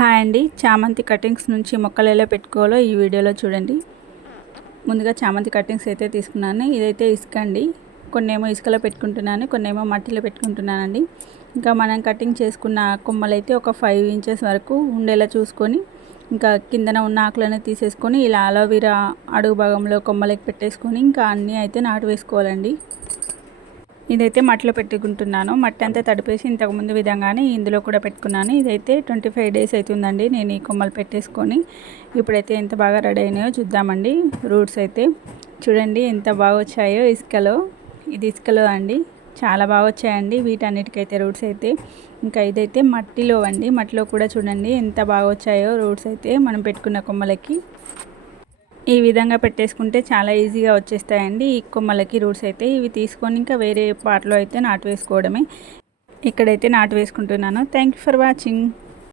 Hi అండి, చామంతి cuttings నుంచి మొక్కలు ఎలా పెట్టుకోవాలో ఈ వీడియోలో చూడండి. ముందుగా చామంతి కటింగ్స్ అయితే తీసుకున్నాను. ఇదైతే ఇసుక అండి. కొన్నేమో ఇసుకలో పెట్టుకుంటున్నాను, కొన్నేమో మట్టిలో పెట్టుకుంటున్నానండి. ఇంకా మనం కటింగ్ చేసుకున్న కొమ్మలు అయితే ఒక 5 ఇంచెస్ వరకు ఉండేలా చూసుకొని, ఇంకా కిందన ఉన్న ఆకులను తీసేసుకొని ఇలా అలోవెరా అడుగు భాగంలో కొమ్మలకి పెట్టేసుకొని ఇంకా అన్నీ అయితే నాటు వేసుకోవాలండి. ఇదైతే మట్టిలో పెట్టుకుంటున్నాను. మట్టి అంతా తడిపేసి ఇంతకుముందు విధంగానే ఇందులో కూడా పెట్టుకున్నాను. ఇదైతే 25 డేస్ అవుతుందండి నేను ఈ కొమ్మలు పెట్టేసుకొని. ఇప్పుడైతే ఎంత బాగా రెడీ అయినాయో చూద్దామండి. రూట్స్ అయితే చూడండి ఎంత బాగా వచ్చాయో ఇసుకలో. ఇది ఇసుకలో అండి, చాలా బాగా వచ్చాయండి వీటన్నిటికైతే రూట్స్ అయితే. ఇంకా ఇదైతే మట్టిలో అండి, మట్టిలో కూడా చూడండి ఎంత బాగా వచ్చాయో రూట్స్ అయితే మనం పెట్టుకున్న కొమ్మలకి. ఈ విధంగా పెట్టేసుకుంటే చాలా ఈజీగా వచ్చేస్తాయండి ఈ కొమ్మలకి రూట్స్ అయితే. ఇవి తీసుకొని ఇంకా వేరే పార్ట్లో అయితే నాటు వేసుకోవడమే. ఇక్కడైతే నాటు వేసుకుంటున్నాను. Thank you for watching.